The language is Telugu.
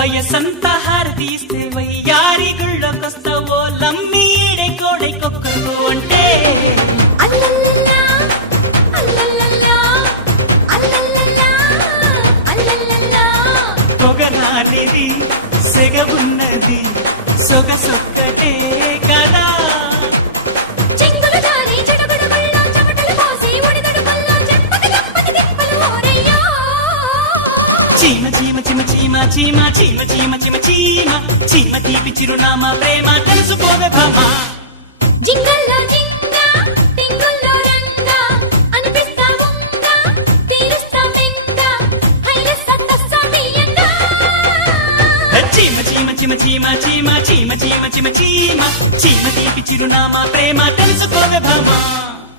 వయసంతా హారదీస్తే వయ్యారి గుళ్ళకొస్తావో లమ్మి ఈడే కోడై కొక్కో అంటే అల్లల్లల్లా అల్లల్లల్లా అల్లల్లల్లా అల్లల్లల్లా పొగరానిది సెగవున్నది సొగసొక్కటే కదా చెంగుల జారి చెడబడ బళ్ళ చెమటలు పోసి ఒడిదడు బల్ల చెప్పక చెప్పకి దిప్పలు ఓరయ్యా చీమ చీమ చీమ చీమ చీమ చీమ చీమ చీమ చీమ చీమ తీపి చిరునామా ప్రేమ తెలుసుకోవే భామా జింగల్లో జింగా టింగుల్లో రంగా అనిపిస్తా ఉంగా తీరుస్తా మెంగా హైలెస్ సత్తసమియంగా చీమ చీమ చీమ చీమ చీమ చీమ చీమ చీమ చీమ చీమ తీపి చిరునామా ప్రేమ తెలుసుకోవే భామా